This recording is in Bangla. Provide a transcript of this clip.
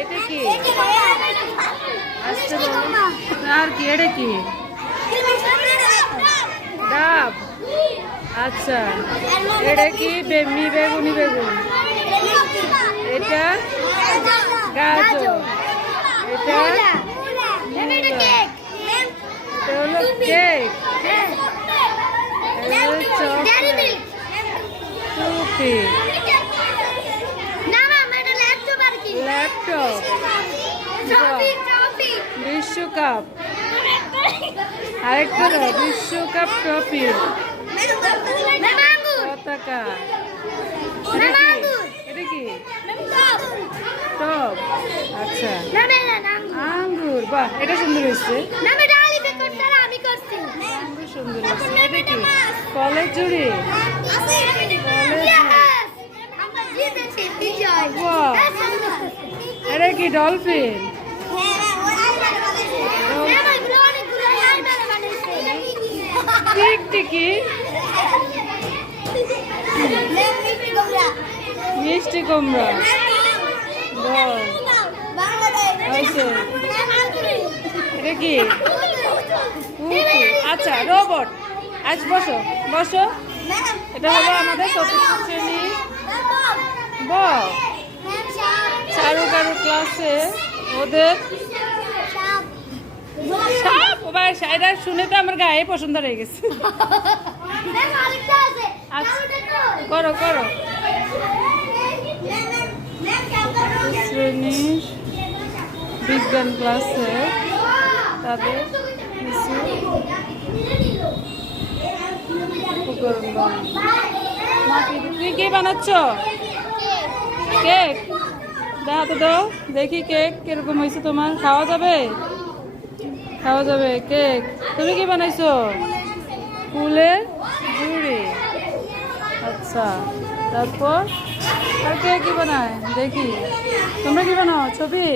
এটা কি আসতে বলো আর কি এটা কি ডাব আচ্ছা এটা কি বেগুনি বেগুন এটা গাজর এটা হলো কেক চকলেট টুপি ল্যাপটপ বিশ্বকাপ আরেকটা বিশ্বকাপ ট্রফি পতাকা এটা কি টপ আচ্ছা আঙ্গুর বাহ এটা সুন্দর হয়েছে সুন্দর হয়েছে এটা কি কলের জুড়ি এটা কি ডলফিন টিকটিকি মিষ্টি কুমড়া বল এটা কি আচ্ছা রোবট আজ বসো বসো এটা হলো আমাদের চতুর্থ শ্রেণী চারু কারু ক্লাসে ওদের সাপ এটা শুনে তো আমার গায়ে পছন্দ হয়ে গেছে আচ্ছা করো করো শ্রেণীর বিজ্ঞান ক্লাসে তাদের কিছু উপকরণ তুই কি বানাচ্ছ কেক দেখাতে দাও দেখি কেক কিরকম হয়েছে তোমার খাওয়া যাবে কেক তুমি কি বানাইছো ফুলের ঝুড়ি আচ্ছা তারপর আর কে কি বানায় দেখি তোমরা কি বানাও ছবি